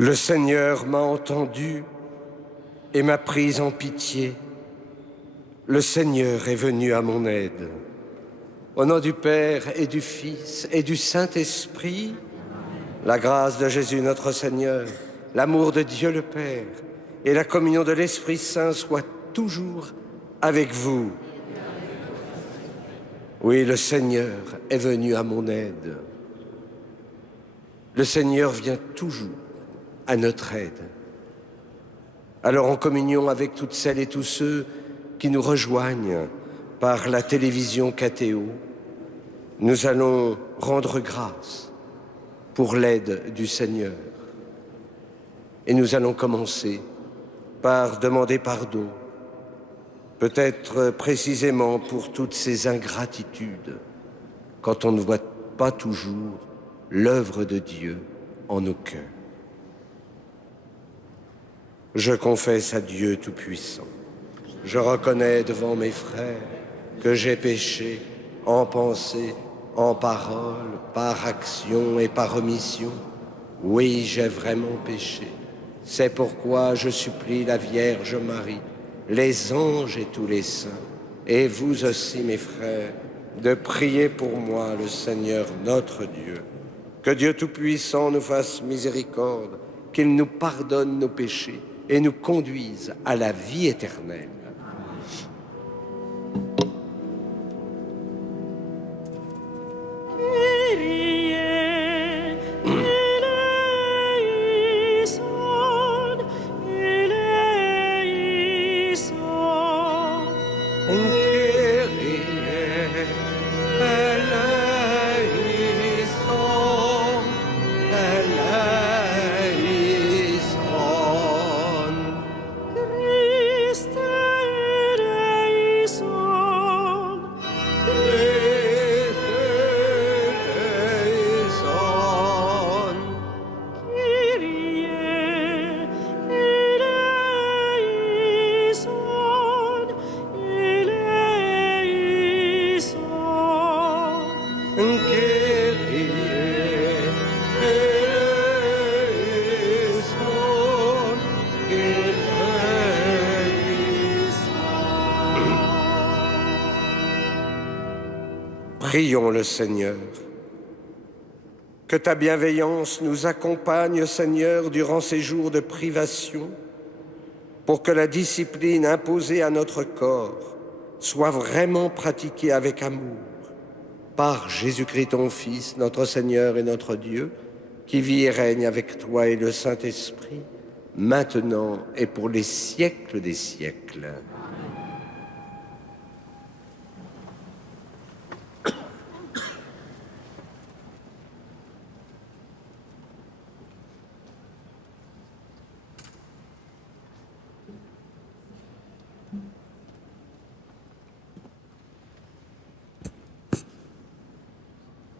Le Seigneur m'a entendu et m'a pris en pitié. Le Seigneur est venu à mon aide. Au nom du Père et du Fils et du Saint-Esprit, la grâce de Jésus notre Seigneur, l'amour de Dieu le Père et la communion de l'Esprit Saint soient toujours avec vous. Oui, le Seigneur est venu à mon aide. Le Seigneur vient toujours à notre aide. Alors, en communion avec toutes celles et tous ceux qui nous rejoignent par la télévision KTO, nous allons rendre grâce pour l'aide du Seigneur. Et nous allons commencer par demander pardon, peut-être précisément pour toutes ces ingratitudes, quand on ne voit pas toujours l'œuvre de Dieu en nos cœurs. Je confesse à Dieu Tout-Puissant. Je reconnais devant mes frères que j'ai péché en pensée, en parole, par action et par omission. Oui, j'ai vraiment péché. C'est pourquoi je supplie la Vierge Marie, les anges et tous les saints, et vous aussi, mes frères, de prier pour moi le Seigneur notre Dieu. Que Dieu Tout-Puissant nous fasse miséricorde, qu'il nous pardonne nos péchés et nous conduise à la vie éternelle. Prions le Seigneur. Que ta bienveillance nous accompagne, Seigneur, durant ces jours de privation, pour que la discipline imposée à notre corps soit vraiment pratiquée avec amour, par Jésus-Christ ton Fils, notre Seigneur et notre Dieu, qui vit et règne avec toi et le Saint-Esprit, maintenant et pour les siècles des siècles.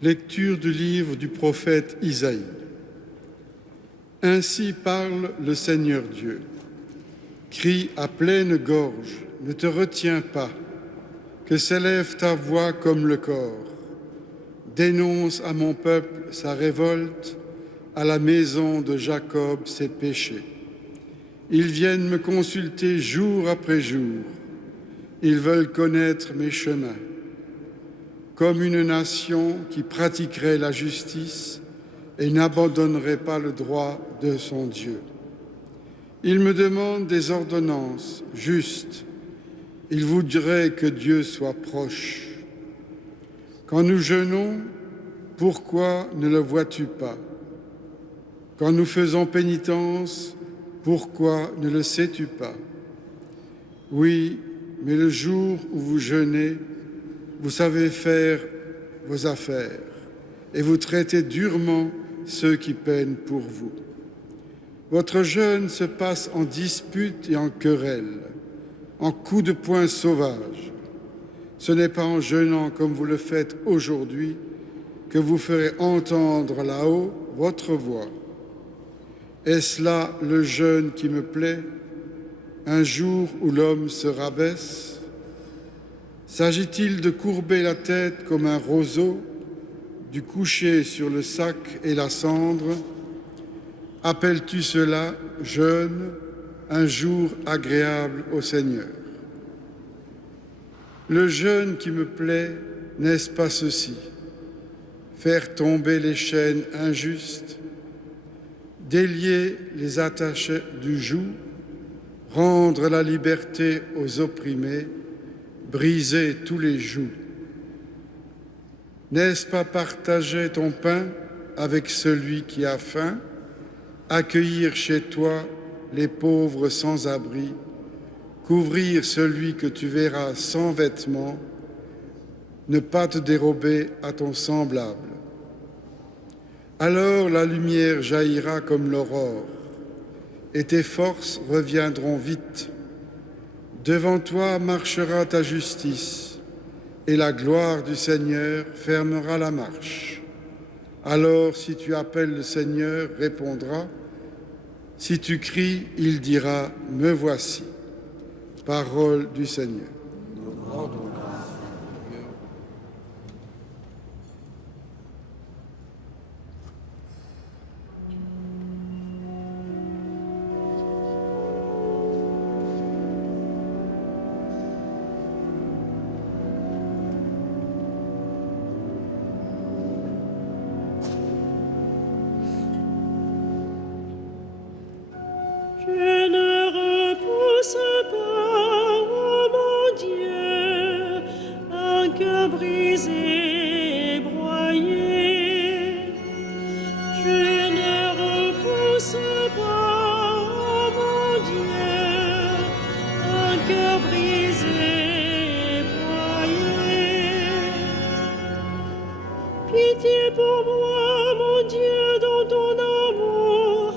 Lecture du livre du prophète Isaïe. Ainsi parle le Seigneur Dieu. Crie à pleine gorge, ne te retiens pas, que s'élève ta voix comme le cor. Dénonce à mon peuple sa révolte, à la maison de Jacob ses péchés. Ils viennent me consulter jour après jour. Ils veulent connaître mes chemins. Comme une nation qui pratiquerait la justice et n'abandonnerait pas le droit de son Dieu. Ils me demandent des ordonnances justes. Ils voudraient que Dieu soit proche. Quand nous jeûnons, pourquoi ne le vois-tu pas? Quand nous faisons pénitence, pourquoi ne le sais-tu pas? Oui, mais le jour où vous jeûnez, vous savez faire vos affaires et vous traitez durement ceux qui peinent pour vous. Votre jeûne se passe en disputes et en querelles, en coups de poing sauvages. Ce n'est pas en jeûnant comme vous le faites aujourd'hui que vous ferez entendre là-haut votre voix. Est-ce là le jeûne qui me plaît, un jour où l'homme se rabaisse? S'agit-il de courber la tête comme un roseau, du coucher sur le sac et la cendre? Appelles-tu cela jeûne, un jour agréable au Seigneur? Le jeûne qui me plaît, n'est-ce pas ceci? Faire tomber les chaînes injustes, délier les attaches du joug, rendre la liberté aux opprimés, briser tous les jougs. N'est-ce pas partager ton pain avec celui qui a faim, accueillir chez toi les pauvres sans abri, couvrir celui que tu verras sans vêtements, ne pas te dérober à ton semblable? Alors la lumière jaillira comme l'aurore, et tes forces reviendront vite. Devant toi marchera ta justice, et la gloire du Seigneur fermera la marche. Alors, si tu appelles, le Seigneur répondra. Si tu cries, il dira, me voici. Parole du Seigneur. Nous rendons grâce à Dieu. Je ne repousse pas, ô mon Dieu, un cœur brisé et broyé. Je ne repousse pas, ô mon Dieu, un cœur brisé et broyé. Pitié pour moi, mon Dieu, dans ton amour.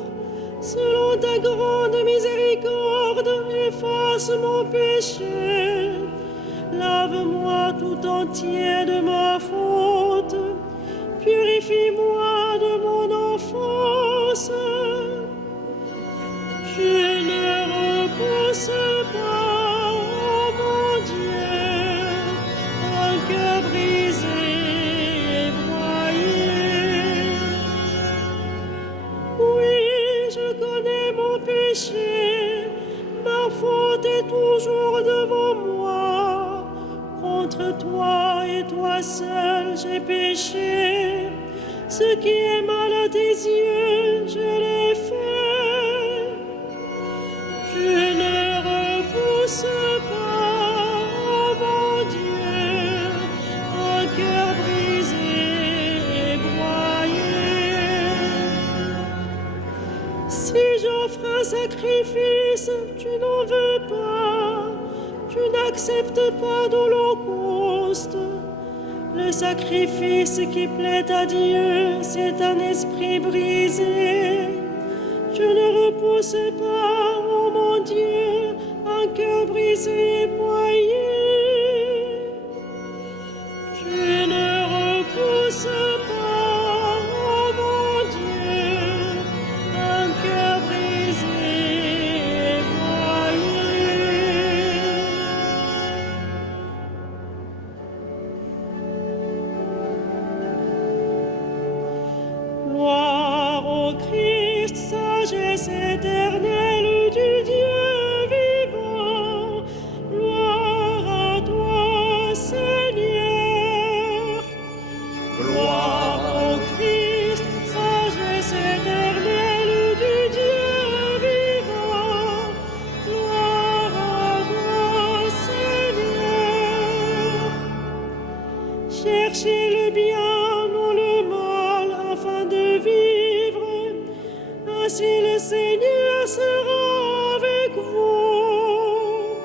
Selon ta grande miséricorde, efface mon péché. Lave-moi tout entier de ma faute. Purifie-moi de mon enfance. Je ne repousse pas, ô mon Dieu, un cœur brisé et broyé. Oui, je connais mon péché, ma faute est toujours devant moi. Contre toi et toi seul j'ai péché. Ce qui est mal à tes yeux, je l'ai fait. Je ne repousse pas, ô mon Dieu, un cœur brisé et broyé. Si j'offre un sacrifice, tu n'en veux pas, tu n'acceptes pas d'holocauste. Le sacrifice qui plaît à Dieu, c'est un esprit brisé. Je ne repousse pas, ô mon Dieu, un cœur brisé et broyé. Je ne repousse pas, ô mon Dieu, un cœur brisé et broyé. Gloire au Christ, sagesse éternelle du Dieu vivant. Gloire à toi, Seigneur. Gloire au Christ, sagesse éternelle du Dieu vivant. Gloire à toi, Seigneur. Cherchez le bien, non le mal, afin de vivre. Ainsi le Seigneur sera avec vous.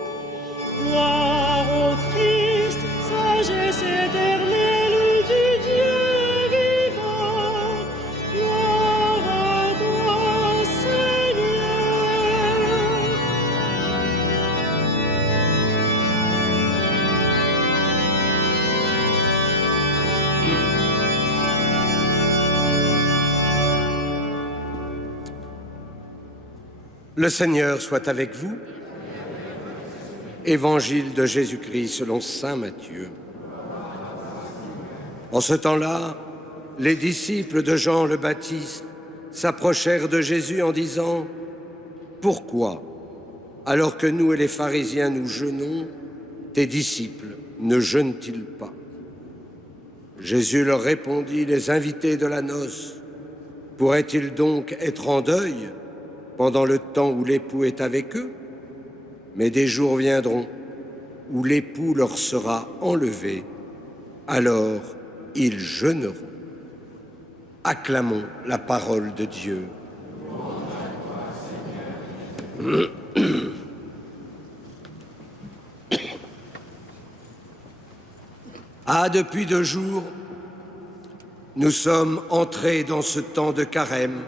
Gloire au Christ, sagesse éternelle du Dieu vivant. Gloire à toi, Seigneur. Le Seigneur soit avec vous. Évangile de Jésus-Christ selon saint Matthieu. En ce temps-là, les disciples de Jean le Baptiste s'approchèrent de Jésus en disant « Pourquoi, alors que nous et les pharisiens nous jeûnons, tes disciples ne jeûnent-ils pas ?» Jésus leur répondit « Les invités de la noce pourraient-ils donc être en deuil pendant le temps où l'époux est avec eux? Mais des jours viendront où l'époux leur sera enlevé, alors ils jeûneront. » Acclamons la parole de Dieu. Ah, depuis 2 jours, nous sommes entrés dans ce temps de carême.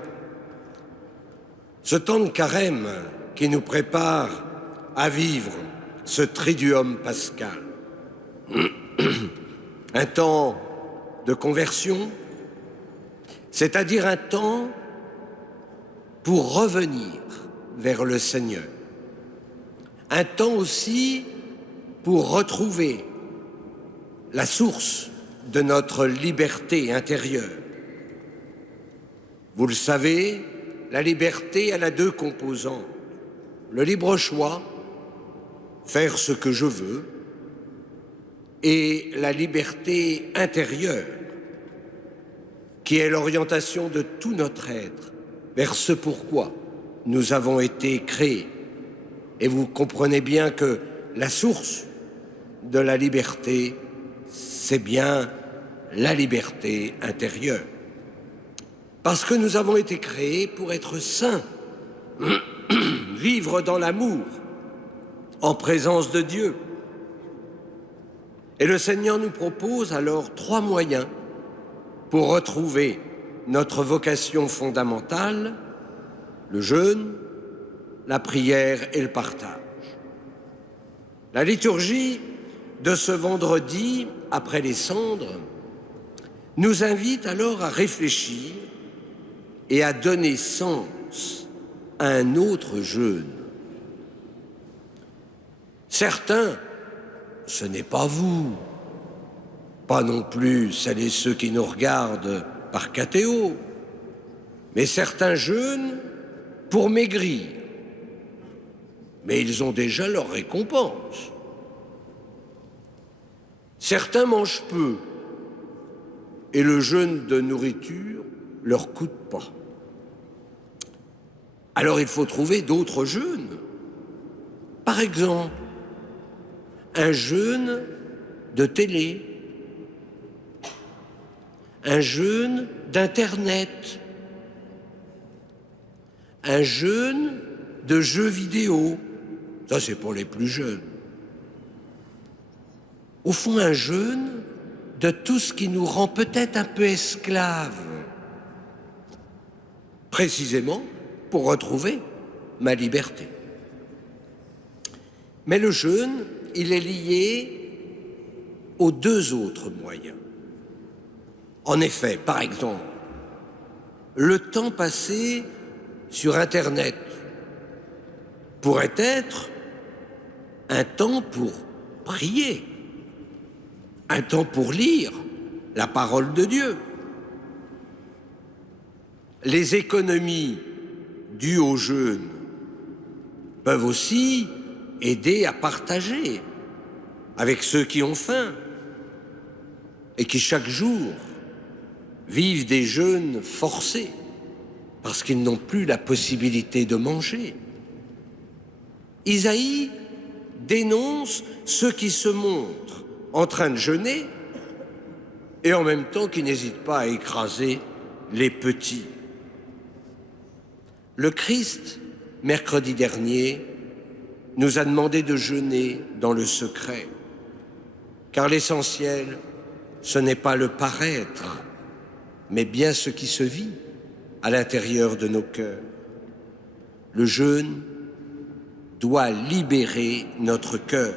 Ce temps de carême qui nous prépare à vivre ce triduum pascal. Un temps de conversion, c'est-à-dire un temps pour revenir vers le Seigneur. Un temps aussi pour retrouver la source de notre liberté intérieure. Vous le savez, la liberté, elle a 2 composantes. Le libre choix, faire ce que je veux, et la liberté intérieure, qui est l'orientation de tout notre être vers ce pourquoi nous avons été créés. Et vous comprenez bien que la source de la liberté, c'est bien la liberté intérieure. Parce que nous avons été créés pour être saints, vivre dans l'amour, en présence de Dieu. Et le Seigneur nous propose alors 3 moyens pour retrouver notre vocation fondamentale, le jeûne, la prière et le partage. La liturgie de ce vendredi, après les cendres, nous invite alors à réfléchir et à donner sens à un autre jeûne. Certains, ce n'est pas vous, pas non plus celles et ceux qui nous regardent par catéo, mais certains jeûnent pour maigrir. Mais ils ont déjà leur récompense. Certains mangent peu et le jeûne de nourriture leur coûte pas. Alors il faut trouver d'autres jeûnes. Par exemple, un jeûne de télé, un jeûne d'Internet, un jeûne de jeux vidéo. Ça, c'est pour les plus jeunes. Au fond, un jeûne de tout ce qui nous rend peut-être un peu esclaves, précisément pour retrouver ma liberté. Mais le jeûne, il est lié aux 2 autres moyens. En effet, par exemple, le temps passé sur Internet pourrait être un temps pour prier, un temps pour lire la parole de Dieu. Les économies dues au jeûne peuvent aussi aider à partager avec ceux qui ont faim et qui chaque jour vivent des jeûnes forcés parce qu'ils n'ont plus la possibilité de manger. Isaïe dénonce ceux qui se montrent en train de jeûner et en même temps qui n'hésitent pas à écraser les petits. Le Christ, mercredi dernier, nous a demandé de jeûner dans le secret, car l'essentiel, ce n'est pas le paraître, mais bien ce qui se vit à l'intérieur de nos cœurs. Le jeûne doit libérer notre cœur.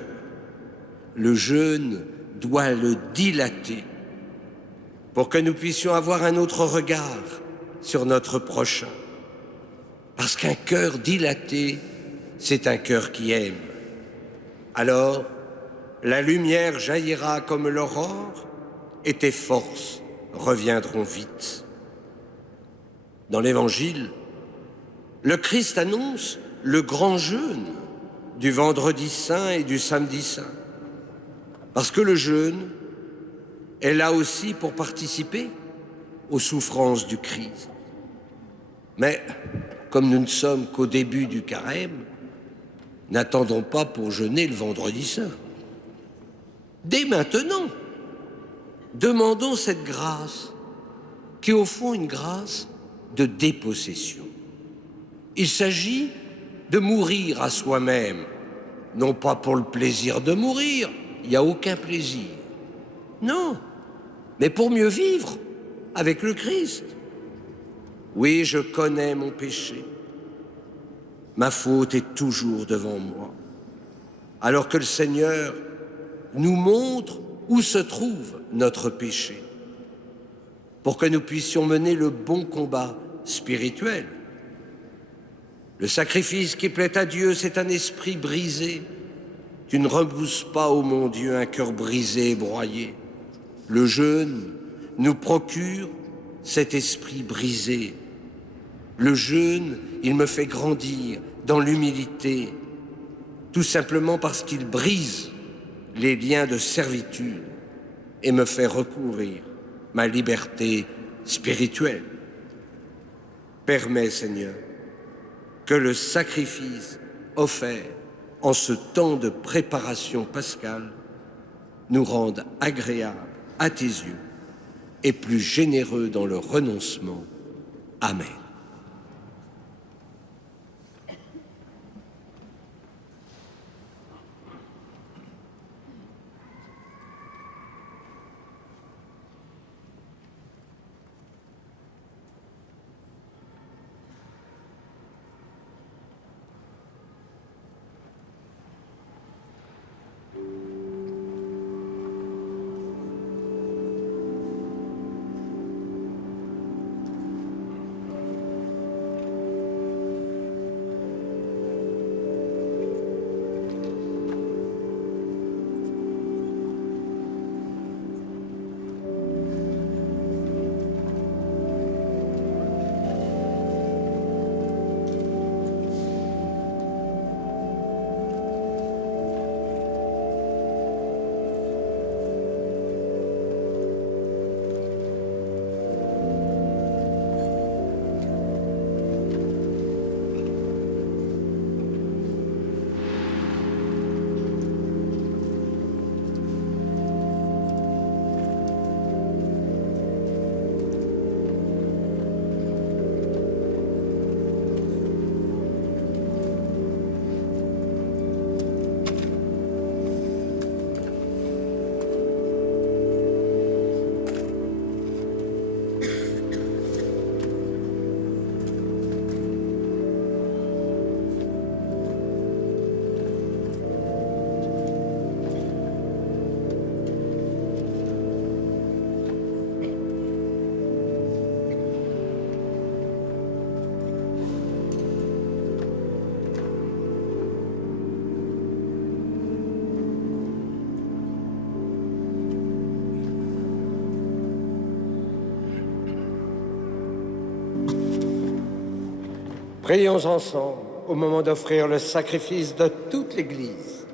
Le jeûne doit le dilater pour que nous puissions avoir un autre regard sur notre prochain. Parce qu'un cœur dilaté, c'est un cœur qui aime. Alors, la lumière jaillira comme l'aurore et tes forces reviendront vite. Dans l'Évangile, le Christ annonce le grand jeûne du vendredi saint et du samedi saint. Parce que le jeûne est là aussi pour participer aux souffrances du Christ. Mais comme nous ne sommes qu'au début du carême, n'attendons pas pour jeûner le vendredi saint. Dès maintenant, demandons cette grâce, qui est au fond une grâce de dépossession. Il s'agit de mourir à soi-même, non pas pour le plaisir de mourir, il n'y a aucun plaisir. Non, mais pour mieux vivre avec le Christ. Oui, je connais mon péché. Ma faute est toujours devant moi. Alors que le Seigneur nous montre où se trouve notre péché, pour que nous puissions mener le bon combat spirituel. Le sacrifice qui plaît à Dieu, c'est un esprit brisé. Tu ne repousses pas, ô mon Dieu, un cœur brisé et broyé. Le jeûne nous procure cet esprit brisé. Le jeûne, il me fait grandir dans l'humilité, tout simplement parce qu'il brise les liens de servitude et me fait recouvrir ma liberté spirituelle. Permets, Seigneur, que le sacrifice offert en ce temps de préparation pascale nous rende agréables à tes yeux et plus généreux dans le renoncement. Amen. Prions ensemble au moment d'offrir le sacrifice de toute l'Église.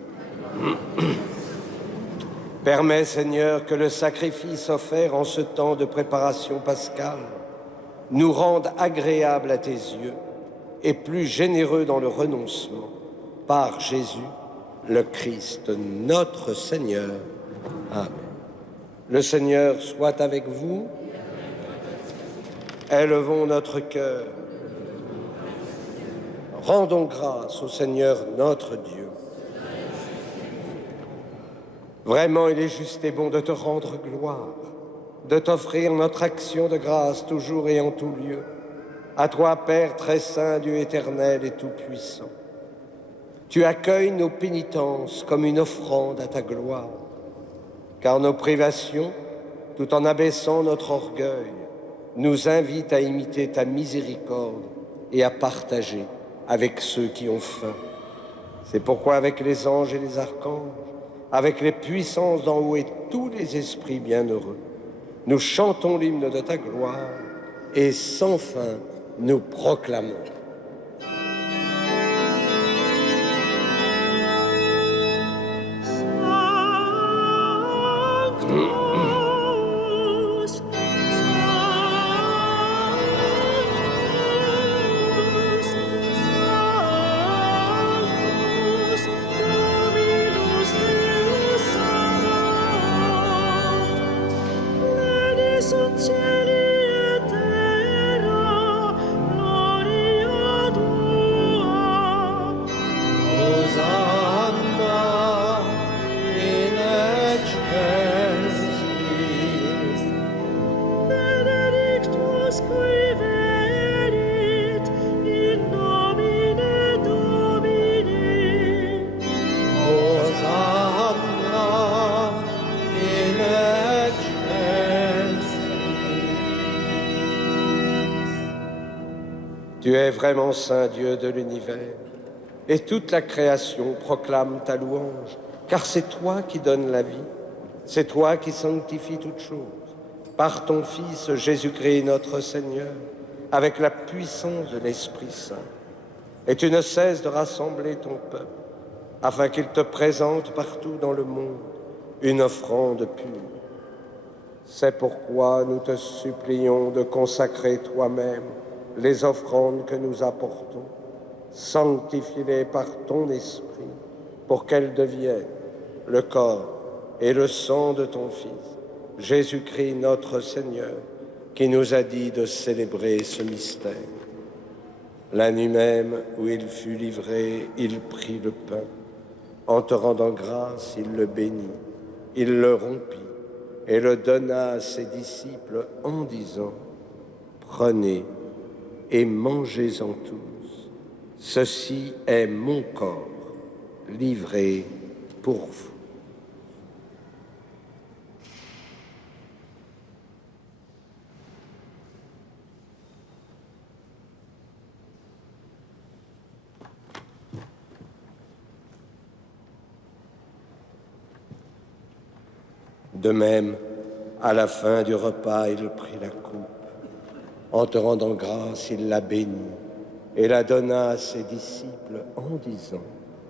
Permets, Seigneur, que le sacrifice offert en ce temps de préparation pascale nous rende agréables à tes yeux et plus généreux dans le renoncement. Par Jésus, le Christ, notre Seigneur. Amen. Le Seigneur soit avec vous. Élevons notre cœur. Rendons grâce au Seigneur notre Dieu. Vraiment, il est juste et bon de te rendre gloire, de t'offrir notre action de grâce toujours et en tout lieu. À toi, Père très saint, Dieu éternel et tout-puissant. Tu accueilles nos pénitences comme une offrande à ta gloire, car nos privations, tout en abaissant notre orgueil, nous invitent à imiter ta miséricorde et à partager avec ceux qui ont faim. C'est pourquoi avec les anges et les archanges, avec les puissances d'en haut et tous les esprits bienheureux, nous chantons l'hymne de ta gloire et sans fin nous proclamons. Tu es vraiment Saint Dieu de l'univers, et toute la création proclame ta louange, car c'est toi qui donnes la vie, c'est toi qui sanctifies toutes choses, par ton Fils Jésus-Christ notre Seigneur, avec la puissance de l'Esprit Saint. Et tu ne cesses de rassembler ton peuple, afin qu'il te présente partout dans le monde une offrande pure. C'est pourquoi nous te supplions de consacrer toi-même les offrandes que nous apportons, sanctifie-les par ton esprit, pour qu'elles deviennent le corps et le sang de ton Fils, Jésus-Christ notre Seigneur, qui nous a dit de célébrer ce mystère. La nuit même où il fut livré, il prit le pain. En te rendant grâce, il le bénit, il le rompit et le donna à ses disciples en disant : « Prenez et mangez-en tous. Ceci est mon corps, livré pour vous. » De même, à la fin du repas, il prit la coupe. En te rendant grâce, il la bénit et la donna à ses disciples en disant :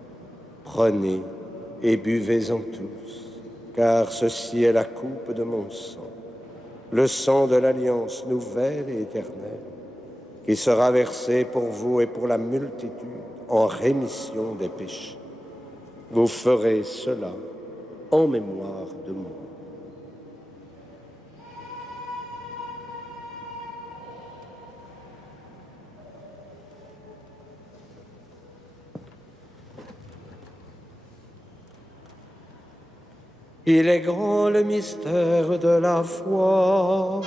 « Prenez et buvez-en tous, car ceci est la coupe de mon sang, le sang de l'alliance nouvelle et éternelle, qui sera versé pour vous et pour la multitude en rémission des péchés. Vous ferez cela en mémoire de moi. » Il est grand le mystère de la foi.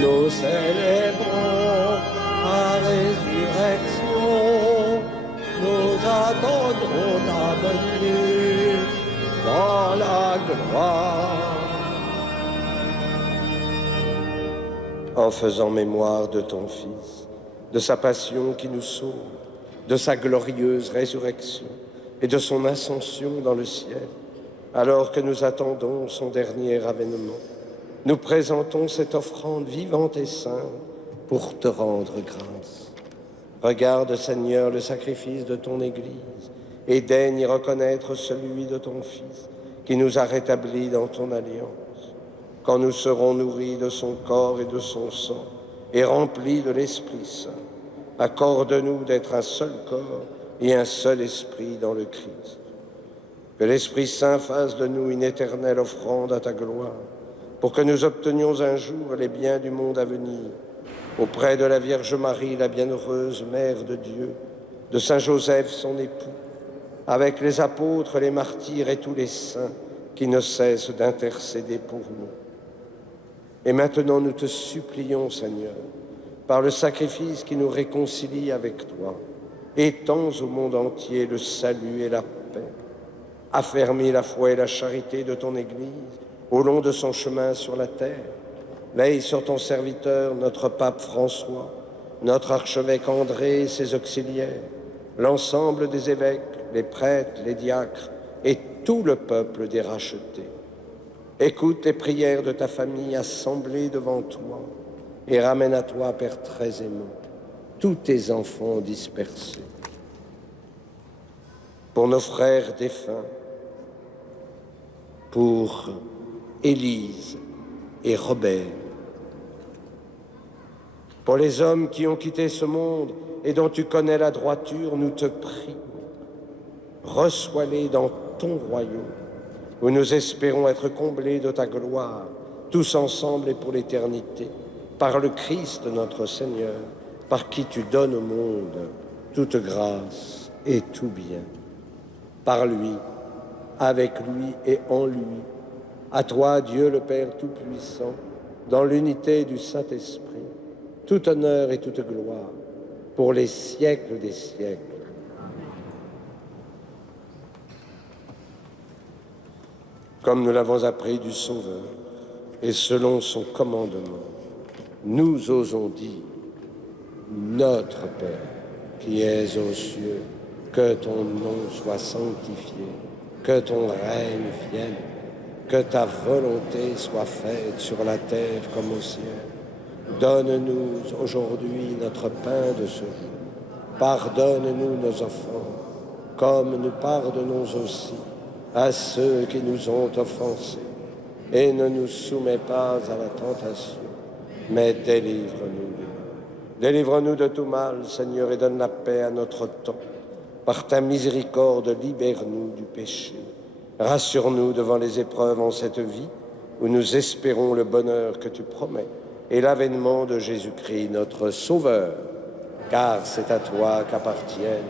Nous célébrons ta résurrection, nous attendrons ta venue dans la gloire. En faisant mémoire de ton Fils, de sa passion qui nous sauve, de sa glorieuse résurrection et de son ascension dans le ciel, alors que nous attendons son dernier avènement, nous présentons cette offrande vivante et sainte pour te rendre grâce. Regarde, Seigneur, le sacrifice de ton Église et daigne y reconnaître celui de ton Fils qui nous a rétablis dans ton alliance. Quand nous serons nourris de son corps et de son sang et remplis de l'Esprit Saint, accorde-nous d'être un seul corps et un seul esprit dans le Christ. Que l'Esprit Saint fasse de nous une éternelle offrande à ta gloire, pour que nous obtenions un jour les biens du monde à venir, auprès de la Vierge Marie, la bienheureuse Mère de Dieu, de Saint Joseph, son époux, avec les apôtres, les martyrs et tous les saints qui ne cessent d'intercéder pour nous. Et maintenant, nous te supplions, Seigneur, par le sacrifice qui nous réconcilie avec toi, étends au monde entier le salut et la paix. Affermis la foi et la charité de ton Église au long de son chemin sur la terre. Veille sur ton serviteur, notre pape François, notre archevêque André et ses auxiliaires, l'ensemble des évêques, les prêtres, les diacres et tout le peuple des rachetés. Écoute les prières de ta famille assemblée devant toi et ramène à toi, Père très aimant, tous tes enfants dispersés. Pour nos frères défunts, pour Élise et Robert, pour les hommes qui ont quitté ce monde et dont tu connais la droiture, nous te prions. Reçois-les dans ton royaume, où nous espérons être comblés de ta gloire, tous ensemble et pour l'éternité, par le Christ notre Seigneur, par qui tu donnes au monde toute grâce et tout bien. Par lui, avec lui et en lui, à toi, Dieu le Père Tout-Puissant, dans l'unité du Saint-Esprit, tout honneur et toute gloire, pour les siècles des siècles. Comme nous l'avons appris du Sauveur, et selon son commandement, nous osons dire, Notre Père, qui es aux cieux, que ton nom soit sanctifié, que ton règne vienne, que ta volonté soit faite sur la terre comme au ciel. Donne-nous aujourd'hui notre pain de ce jour. Pardonne-nous nos offenses, comme nous pardonnons aussi à ceux qui nous ont offensés. Et ne nous soumets pas à la tentation, mais délivre-nous du mal. Délivre-nous de tout mal, Seigneur, et donne la paix à notre temps. Par ta miséricorde, libère-nous du péché. Rassure-nous devant les épreuves en cette vie, où nous espérons le bonheur que tu promets, et l'avènement de Jésus-Christ, notre Sauveur. Car c'est à toi qu'appartiennent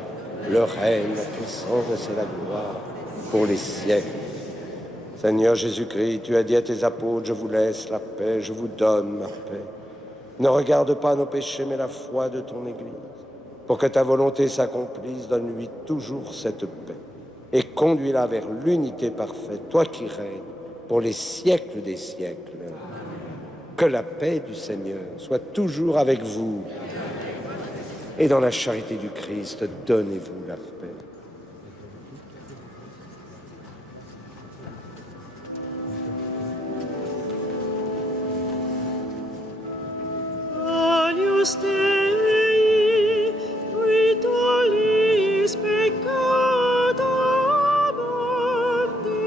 le règne, la puissance et la gloire pour les siècles. Seigneur Jésus-Christ, tu as dit à tes apôtres, je vous laisse la paix, je vous donne ma paix. Ne regarde pas nos péchés, mais la foi de ton Église. Pour que ta volonté s'accomplisse, donne-lui toujours cette paix et conduis-la vers l'unité parfaite, toi qui règnes pour les siècles des siècles. Que la paix du Seigneur soit toujours avec vous. Et dans la charité du Christ, donnez-vous la paix. Agnus Dei, qui tollis peccata mundi,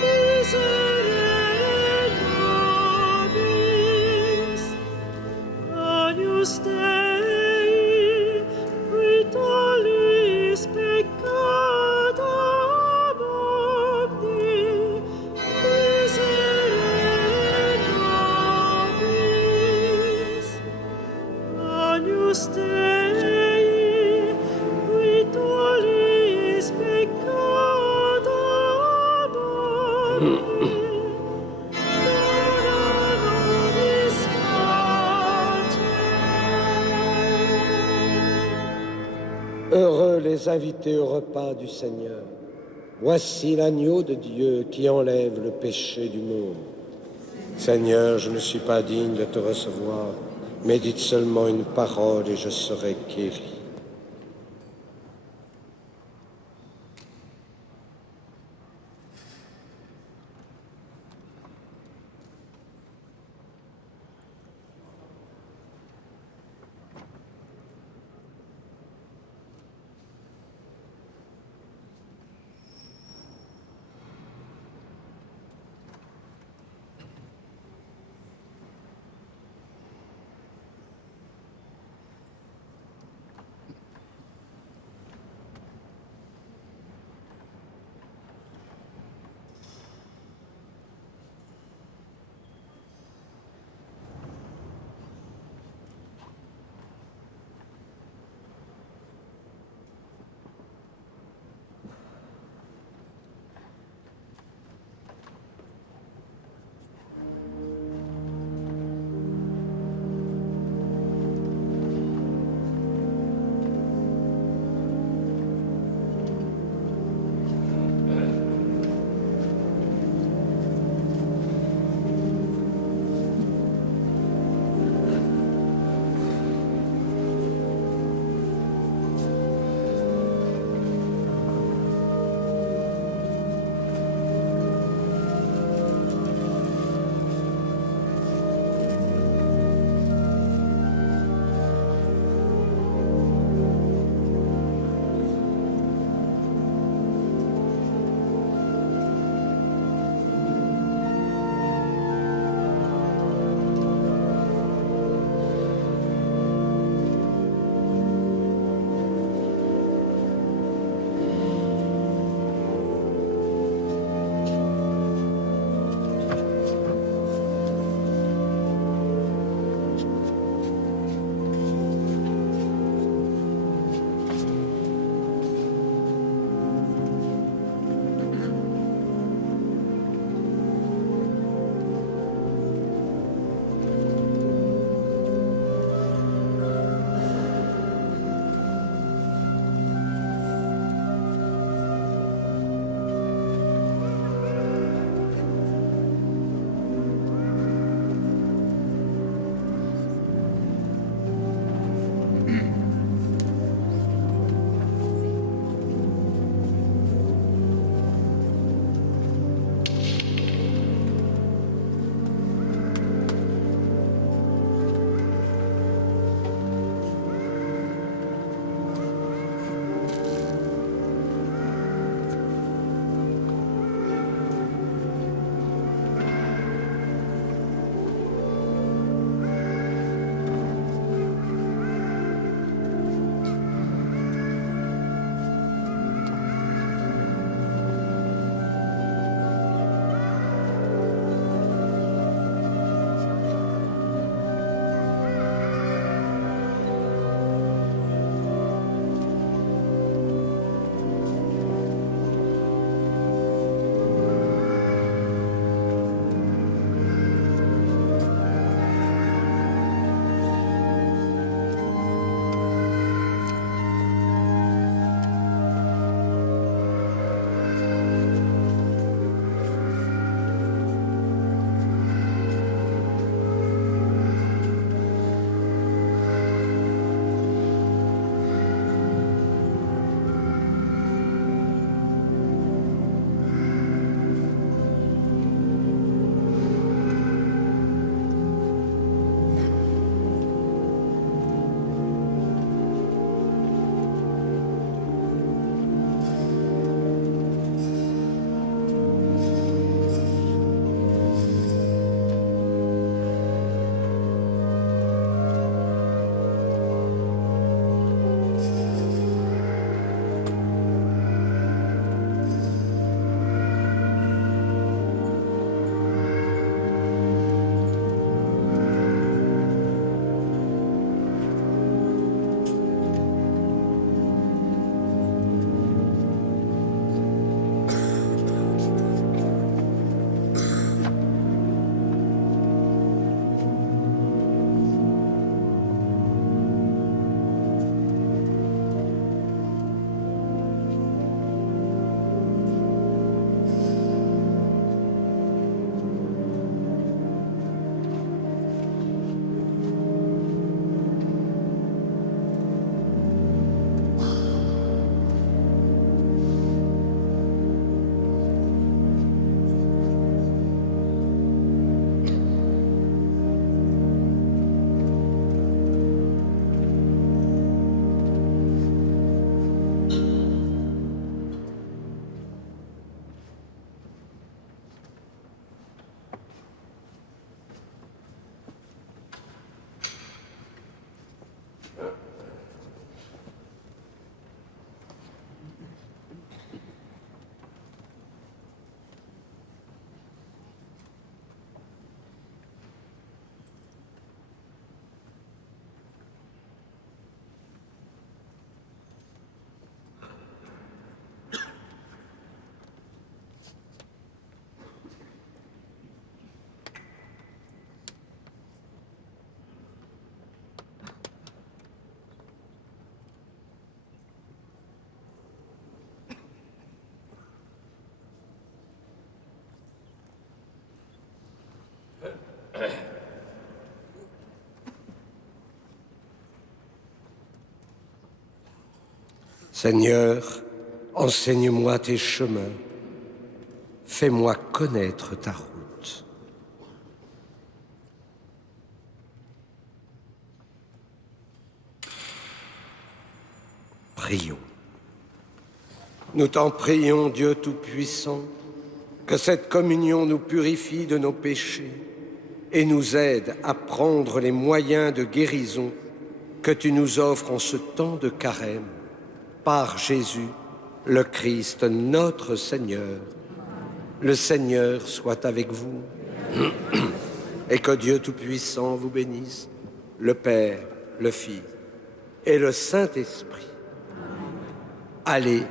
miserere nobis. Agnus Dei, qui tollis peccata mundi, miserere nobis. Agnus Dei, qui tollis peccata mundi, dona nobis pace. Heureux les invités au repas du Seigneur. Voici l'agneau de Dieu qui enlève le péché du monde. Seigneur, je ne suis pas digne de te recevoir, mais dites seulement une parole et je serai guéri. Seigneur, enseigne-moi tes chemins, fais-moi connaître ta route. Prions. Nous t'en prions, Dieu Tout-Puissant, que cette communion nous purifie de nos péchés et nous aide à prendre les moyens de guérison que tu nous offres en ce temps de carême, par Jésus, le Christ, notre Seigneur. Le Seigneur soit avec vous et que Dieu Tout-Puissant vous bénisse, le Père, le Fils et le Saint-Esprit. Allez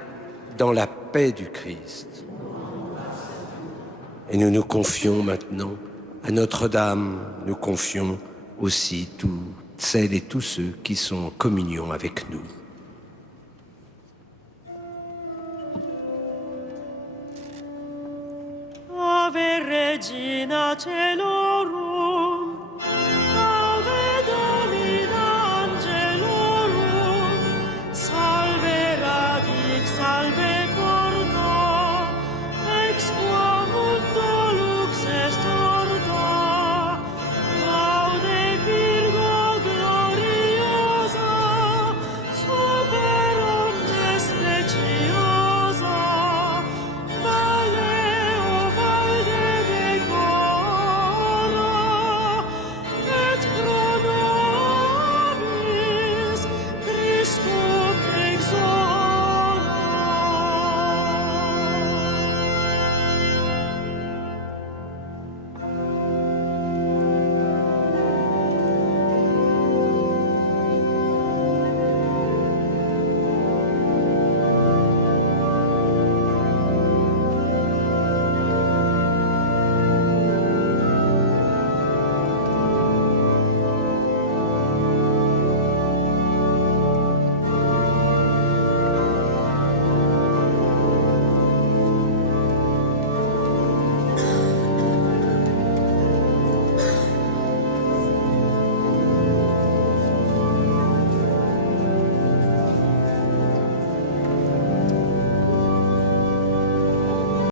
dans la paix du Christ. Et nous nous confions maintenant à Notre-Dame, nous confions aussi toutes celles et tous ceux qui sont en communion avec nous. Ave Regina Caelorum,